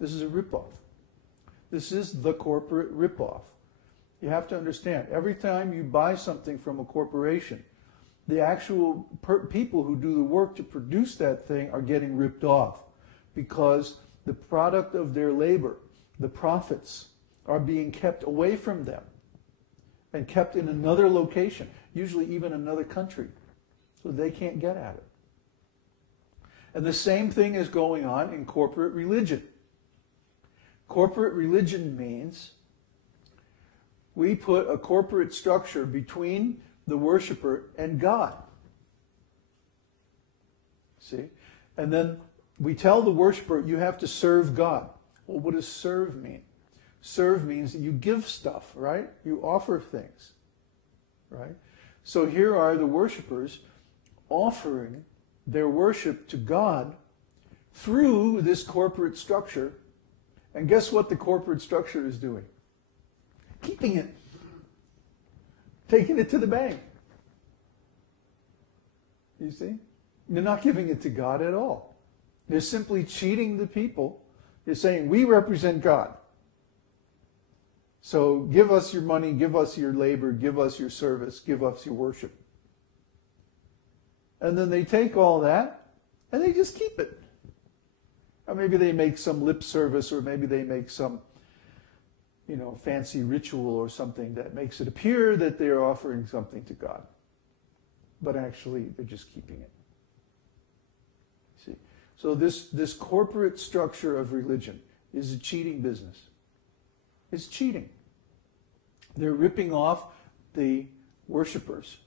This is a ripoff. This is the corporate ripoff. You have to understand, every time you buy something from a corporation, the actual people who do the work to produce that thing are getting ripped off because the product of their labor, the profits, are being kept away from them and kept in another location, usually even another country, so they can't get at it. And the same thing is going on in corporate religion. Corporate religion means we put a corporate structure between the worshiper and God. See? And then we tell the worshiper, you have to serve God. Well, what does serve mean? Serve means that you give stuff, right? You offer things, right? So here are the worshipers offering their worship to God through this corporate structure. And guess what the corporate structure is doing? Keeping it. Taking it to the bank. You see? They're not giving it to God at all. They're simply cheating the people. They're saying, we represent God. So give us your money, give us your labor, give us your service, give us your worship. And then they take all that and they just keep it. Or maybe they make some lip service, or maybe they make some, fancy ritual or something that makes it appear that they're offering something to God. But actually, they're just keeping it. See? So this corporate structure of religion is a cheating business. It's cheating. They're ripping off the worshipers,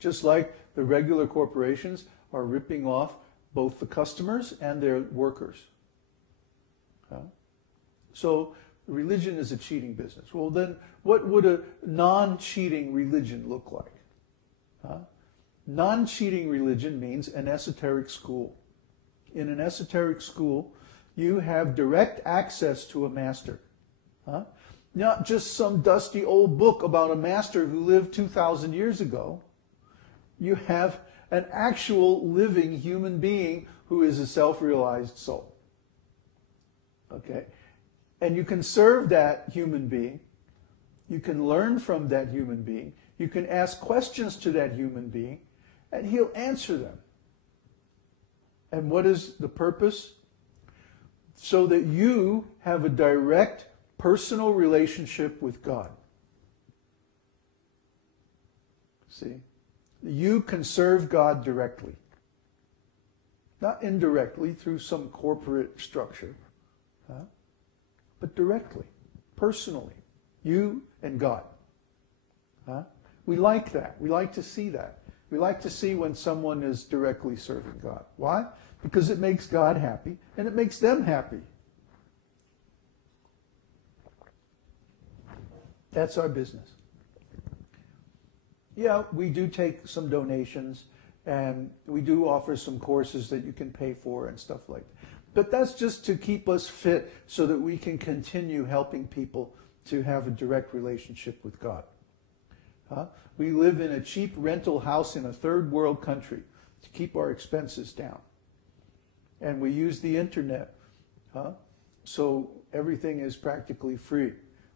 just like the regular corporations are ripping off both the customers and their workers. So religion is a cheating business. Well, then what would a non-cheating religion look like? Non-cheating religion means an esoteric school. In an esoteric school, you have direct access to a master. Not just some dusty old book about a master who lived 2,000 years ago. You have an actual living human being who is a self-realized soul. Okay? And you can serve that human being. You can learn from that human being. You can ask questions to that human being, and he'll answer them. And what is the purpose? So that you have a direct personal relationship with God. See? You can serve God directly. Not indirectly through some corporate structure, but directly, personally. You and God. We like that. We like to see that. We like to see when someone is directly serving God. Why? Because it makes God happy and it makes them happy. That's our business. Yeah, we do take some donations and we do offer some courses that you can pay for and stuff like that. But that's just to keep us fit so that we can continue helping people to have a direct relationship with God. We live in a cheap rental house in a third world country to keep our expenses down. And we use the internet. So everything is practically free.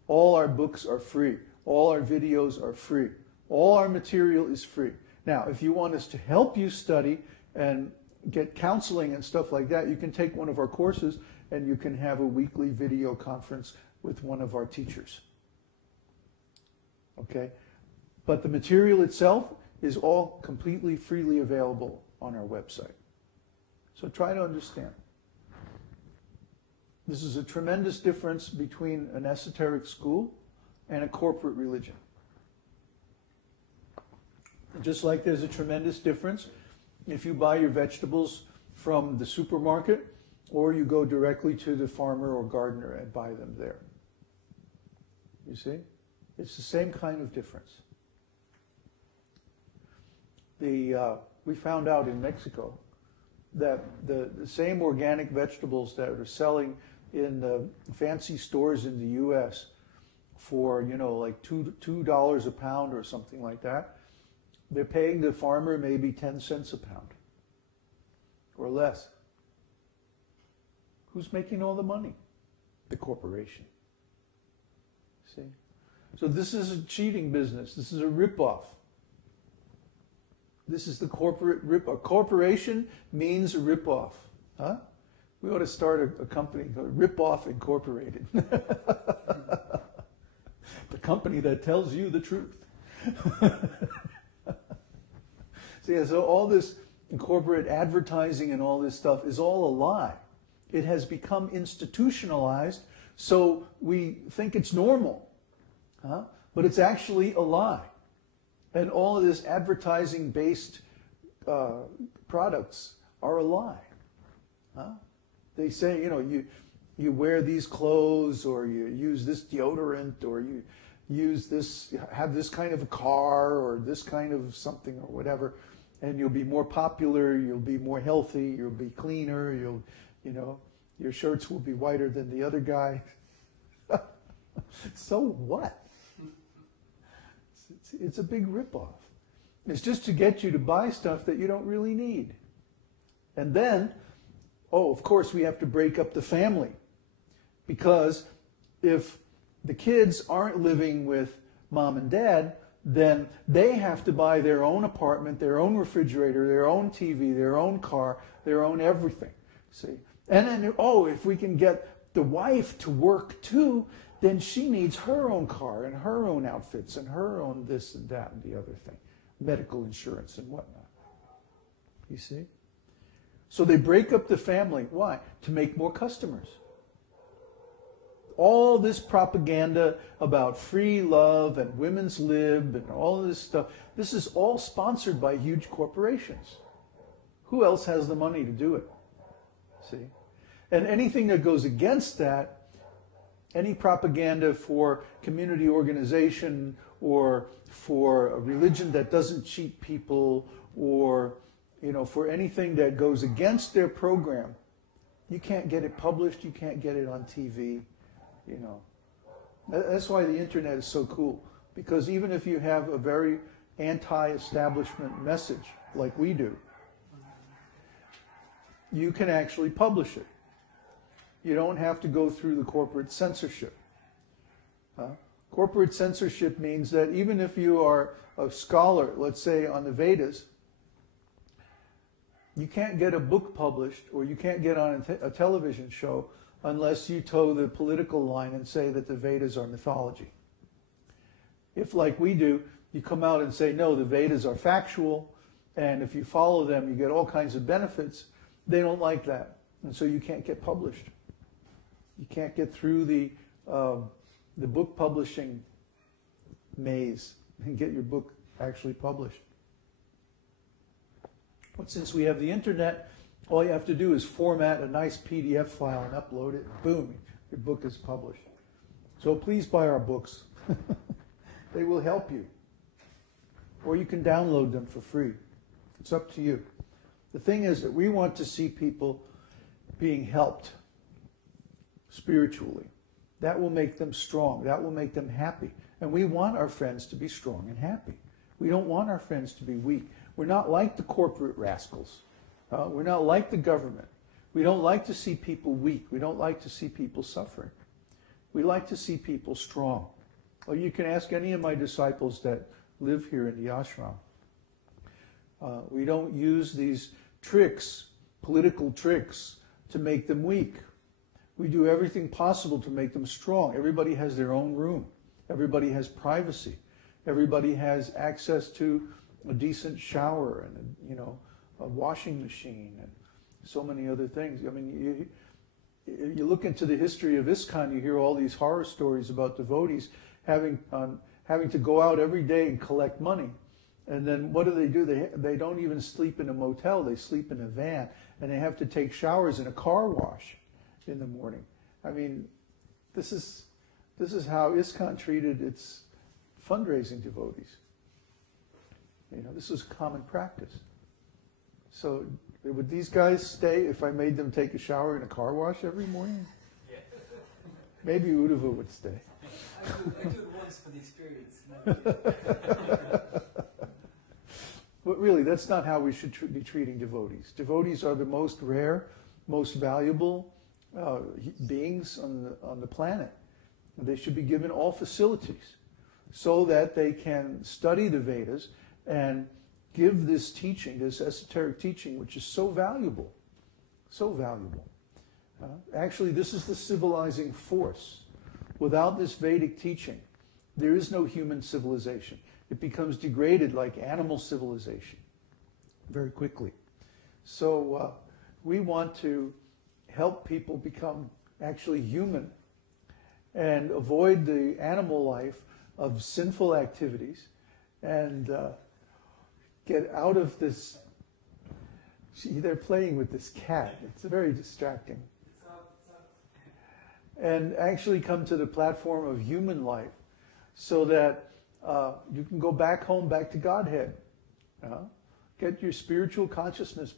All our books are free. All our videos are free. All our material is free. Now, if you want us to help you study and get counseling and stuff like that, you can take one of our courses and you can have a weekly video conference with one of our teachers. Okay? But the material itself is all completely freely available on our website. So try to understand. This is a tremendous difference between an esoteric school and a corporate religion. Just like there's a tremendous difference if you buy your vegetables from the supermarket or you go directly to the farmer or gardener and buy them there. You see? It's the same kind of difference. We found out in Mexico that the same organic vegetables that are selling in the fancy stores in the U.S. for, like $2 a pound or something like that, they're paying the farmer maybe 10 cents a pound or less. Who's making all the money? the corporation. See? So this is a cheating business. This is a rip-off. This is the corporate rip-off. Corporation means a rip-off. Huh? We ought to start a company called Rip-Off Incorporated. The company that tells you the truth. So all this corporate advertising and all this stuff is all a lie. It has become institutionalized, so we think it's normal. Huh? But it's actually a lie. And all of this advertising-based products are a lie. Huh? They say, you wear these clothes, or you use this deodorant, or you use this, have this kind of a car, or this kind of something, or whatever, and you'll be more popular, you'll be more healthy, you'll be cleaner, your shirts will be whiter than the other guy. So what? It's a big ripoff. It's just to get you to buy stuff that you don't really need. And then, of course, we have to break up the family. Because if the kids aren't living with mom and dad, then they have to buy their own apartment, their own refrigerator, their own TV, their own car, their own everything. See? And then, if we can get the wife to work too, then she needs her own car and her own outfits and her own this and that and the other thing. Medical insurance and whatnot. You see? So they break up the family. Why? To make more customers. All this propaganda about free love and women's lib and all of this stuff, this is all sponsored by huge corporations. Who else has the money to do it? See? And anything that goes against that, any propaganda for community organization or for a religion that doesn't cheat people, or for anything that goes against their program, you can't get it published, you can't get it on TV. That's why the internet is so cool, because even if you have a very anti-establishment message like we do, you can actually publish it. You don't have to go through the corporate censorship. Corporate censorship means that even if you are a scholar, let's say on the Vedas, you can't get a book published, or you can't get on a television show unless you toe the political line and say that the Vedas are mythology. If, like we do, you come out and say, no, the Vedas are factual, and if you follow them, you get all kinds of benefits, they don't like that. And so you can't get published. You can't get through the book publishing maze and get your book actually published. But since we have the internet, all you have to do is format a nice PDF file and upload it, and boom, your book is published. So please buy our books. They will help you. Or you can download them for free. It's up to you. The thing is that we want to see people being helped spiritually. That will make them strong. That will make them happy. And we want our friends to be strong and happy. We don't want our friends to be weak. We're not like the corporate rascals. We're not like the government. We don't like to see people weak. We don't like to see people suffering. We like to see people strong. Well, you can ask any of my disciples that live here in the ashram. We don't use these tricks, political tricks, to make them weak. We do everything possible to make them strong. Everybody has their own room. Everybody has privacy. Everybody has access to a decent shower and a washing machine and so many other things. I mean, you look into the history of ISKCON, you hear all these horror stories about devotees having to go out every day and collect money. And then what do? They don't even sleep in a motel. They sleep in a van, and they have to take showers in a car wash in the morning. I mean, this is how ISKCON treated its fundraising devotees. This is common practice. So would these guys stay if I made them take a shower in a car wash every morning? Yeah. Maybe Uddhava would stay. I do it once for the experience. But really, that's not how we should be treating devotees. Devotees are the most rare, most valuable, beings on the planet. And they should be given all facilities so that they can study the Vedas and give this teaching, this esoteric teaching, which is so valuable. So valuable. Actually, this is the civilizing force. Without this Vedic teaching, there is no human civilization. It becomes degraded like animal civilization very quickly. So we want to help people become actually human and avoid the animal life of sinful activities and get out of this. They're playing with this cat. It's very distracting. And actually come to the platform of human life so that you can go back home, back to Godhead. Get your spiritual consciousness